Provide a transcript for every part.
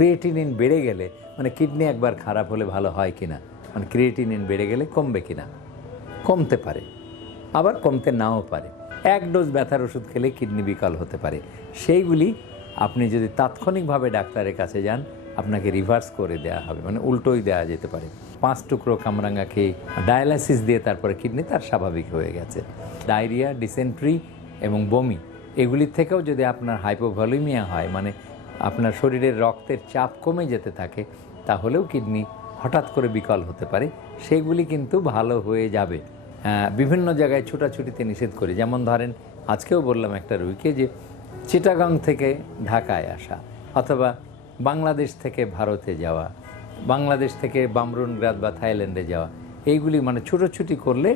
Creatinine বেড়ে গেলে মানে কিডনি একবার খারাপ হলে ভালো হয় কি না মানে ক্রিয়েটিনিন বেড়ে গেলে কমবে কি না কমতে পারে, আবার কমতে নাও পারে। এক ডোজ ব্যথার ওষুধ খেলে কিডনি বিকল হতে পারে। সেইগুলি আপনি যদি তাৎক্ষণিকভাবে ডাক্তারের কাছে যান, আপনাকে রিভার্স করে দেওয়া হবে মানে উল্টোই দেওয়া যেতে পারে। পাঁচ টুকরো কামরাঙ্গা খেয়ে ডায়ালাইসিস দিয়ে তারপরে কিডনি তার স্বাভাবিক হয়ে গেছে। ডায়রিয়া ডিসেন্ট্রি এবং বমি, এগুলির থেকেও যদি আপনার হাইপোভলিমিয়া হয় মানে আপনার শরীরের রক্তের চাপ কমে যেতে থাকে, তাহলেও কিডনি হঠাৎ করে বিকল হতে পারে। সেগুলি কিন্তু ভালো হয়ে যাবে। বিভিন্ন জায়গায় ছোটাছুটিতে নিষেধ করি। যেমন ধরেন, আজকেও বললাম একটা রুইকে যে, চিটাগাং থেকে ঢাকায় আসা অথবা বাংলাদেশ থেকে ভারতে যাওয়া, বাংলাদেশ থেকে বামরুনগ্রাদ বা থাইল্যান্ডে যাওয়া, এইগুলি মানে ছুটোছুটি করলে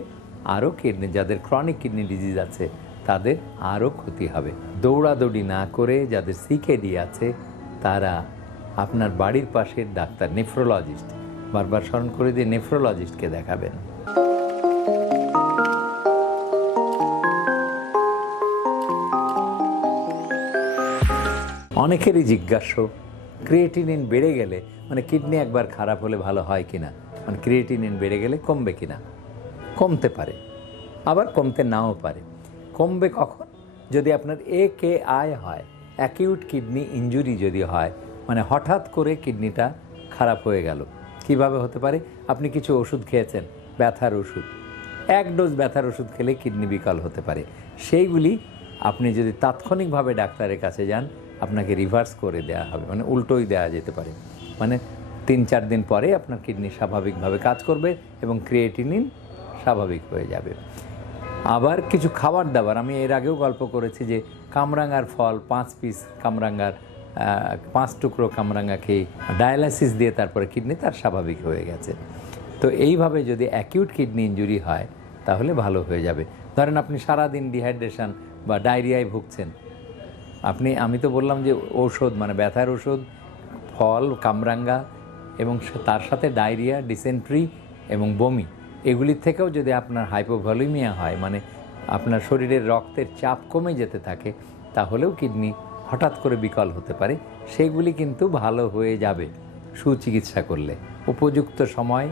আরও কিডনি, যাদের ক্রনিক কিডনি ডিজিজ আছে তাদের আরও ক্ষতি হবে। দৌড়াদৌড়ি না করে যাদের সিকেডি আছে, তারা আপনার বাড়ির পাশের ডাক্তার, নেফ্রোলজিস্ট, বারবার স্মরণ করে দিয়ে নেফ্রোলজিস্টকে দেখাবেন। অনেকেরই জিজ্ঞাসা, ক্রিয়েটিনিন বেড়ে গেলে মানে কিডনি একবার খারাপ হলে ভালো হয় কি না মানে ক্রিয়েটিনিন বেড়ে গেলে কমবে কি না কমতে পারে। আবার কমতে নাও পারে। কমবে কখন? যদি আপনার এ কে আই হয় অ্যাকিউট কিডনি ইনজুরি যদি হয় মানে হঠাৎ করে কিডনিটা খারাপ হয়ে গেল, কীভাবে হতে পারে? আপনি কিছু ওষুধ খেয়েছেন, ব্যথার ওষুধ। এক ডোজ ব্যথার ওষুধ খেলে কিডনি বিকল হতে পারে। সেইগুলি আপনি যদি তাৎক্ষণিকভাবে ডাক্তারের কাছে যান, আপনাকে রিভার্স করে দেওয়া হবে মানে উল্টোই দেওয়া যেতে পারে। মানে তিন চার দিন পরে আপনার কিডনি স্বাভাবিকভাবে কাজ করবে এবং ক্রিয়েটিনিন স্বাভাবিক হয়ে যাবে। আবার কিছু খাবার দাবার। আমি এর আগেও গল্প করেছি যে কামরাঙ্গার ফল পাঁচ পিস কামরাঙ্গার পাঁচ টুকরো কামরাঙ্গা খেয়ে ডায়ালাসিস দিয়ে তারপরে কিডনি তার স্বাভাবিক হয়ে গেছে। তো এইভাবে যদি অ্যাকিউট কিডনি ইনজুরি হয়, তাহলে ভালো হয়ে যাবে। ধরেন আপনি সারাদিন ডিহাইড্রেশন বা ডায়রিয়ায় ভুগছেন। আপনি, আমি তো বললাম যে ঔষধ মানে ব্যথার ওষুধ ফল, কামরাঙ্গা এবং তার সাথে ডায়রিয়া ডিসেন্ট্রি এবং বমি। এগুলির থেকেও যদি আপনার হাইপোভলিমিয়া হয় মানে আপনার শরীরের রক্তের চাপ কমে যেতে থাকে, তাহলেও কিডনি হঠাৎ করে বিকল হতে পারে, সেগুলি কিন্তু ভালো হয়ে যাবে সুচিকিৎসা করলে। উপযুক্ত সময়,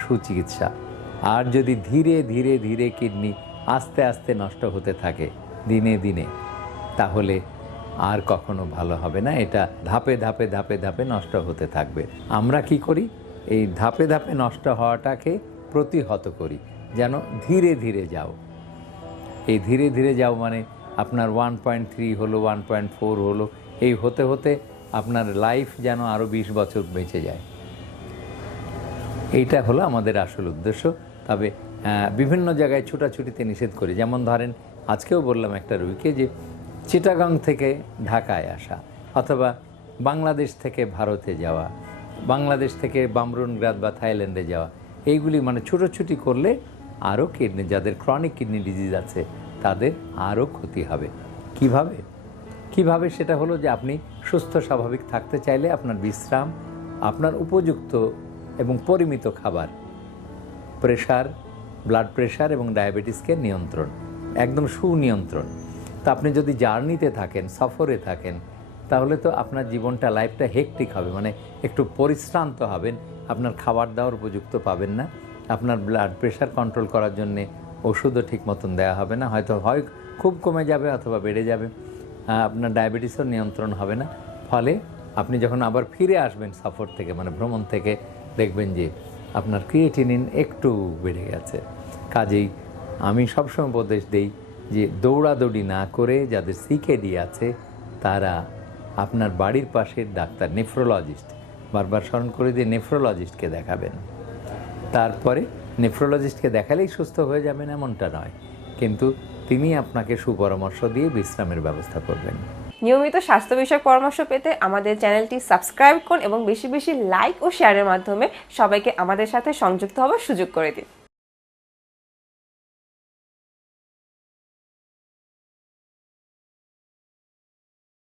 সুচিকিৎসা। আর যদি ধীরে ধীরে ধীরে কিডনি আস্তে আস্তে নষ্ট হতে থাকে, দিনে দিনে, তাহলে আর কখনো ভালো হবে না, এটা ধাপে ধাপে ধাপে ধাপে নষ্ট হতে থাকবে। আমরা কি করি? এই ধাপে ধাপে নষ্ট হওয়াটাকে প্রতিহত করি, যেন ধীরে ধীরে যাও। এই ধীরে ধীরে যাও মানে আপনার ওয়ান পয়েন্ট থ্রি হলো ওয়ান পয়েন্ট ফোর হলো, এই হতে হতে আপনার লাইফ যেন আরও বিশ বছর বেঁচে যায়। এইটা হলো আমাদের আসল উদ্দেশ্য। তবে বিভিন্ন জায়গায় ছুটাছুটিতে নিষেধ করি। যেমন ধরেন, আজকেও বললাম একটা রুইকে যে, চিটাগাং থেকে ঢাকায় আসা অথবা বাংলাদেশ থেকে ভারতে যাওয়া, বাংলাদেশ থেকে বামরুনগ্রাদ বা থাইল্যান্ডে যাওয়া এইগুলি মানে ছুটোছুটি করলে আরও কিডনি, যাদের ক্রনিক কিডনি ডিজিজ আছে, তাদের আরও ক্ষতি হবে। কীভাবে? কীভাবে সেটা হলো যে আপনি সুস্থ, স্বাভাবিক থাকতে চাইলে আপনার বিশ্রাম, আপনার উপযুক্ত এবং পরিমিত খাবার প্রেশার ব্লাড প্রেশার এবং ডায়াবেটিসকে নিয়ন্ত্রণ, একদম সুনিয়ন্ত্রণ। তো আপনি যদি জার্নিতে থাকেন, সফরে থাকেন, তাহলে তো আপনার জীবনটা লাইফটা হেকটিক হবে মানে একটু পরিশ্রান্ত হবেন আপনার খাবার দাওয়ার উপযুক্ত পাবেন না। আপনার ব্লাড প্রেশার কন্ট্রোল করার জন্যে ওষুধও ঠিক মতন দেওয়া হবে না। হয়তো হয় খুব কমে যাবে অথবা বেড়ে যাবে। আপনার ডায়াবেটিসও নিয়ন্ত্রণ হবে না। ফলে আপনি যখন আবার ফিরে আসবেন সফর থেকে মানে ভ্রমণ থেকে, দেখবেন যে আপনার ক্রিয়েটিনিন একটু বেড়ে গেছে। কাজেই আমি সবসময় উপদেশ দেই যে দৌড়াদৌড়ি না করে যাদের সিকেডি আছে, তারা আপনার বাড়ির পাশের ডাক্তার নেফ্রোলজিস্ট বারবার স্মরণ করে দিয়ে নেফ্রোলজিস্টকে দেখাবেন। তারপরে নেফ্রোলজিস্টকে দেখালেই সুস্থ হয়ে যাবেন এমনটা নয়, কিন্তু তিনি আপনাকে সুপরামর্শ দিয়ে বিশ্রামের ব্যবস্থা করবেন। নিয়মিত স্বাস্থ্য বিষয়ক পরামর্শ পেতে আমাদের চ্যানেলটি সাবস্ক্রাইব করুন এবং বেশি বেশি লাইক ও শেয়ারের মাধ্যমে সবাইকে আমাদের সাথে সংযুক্ত হওয়ার সুযোগ করে দিন।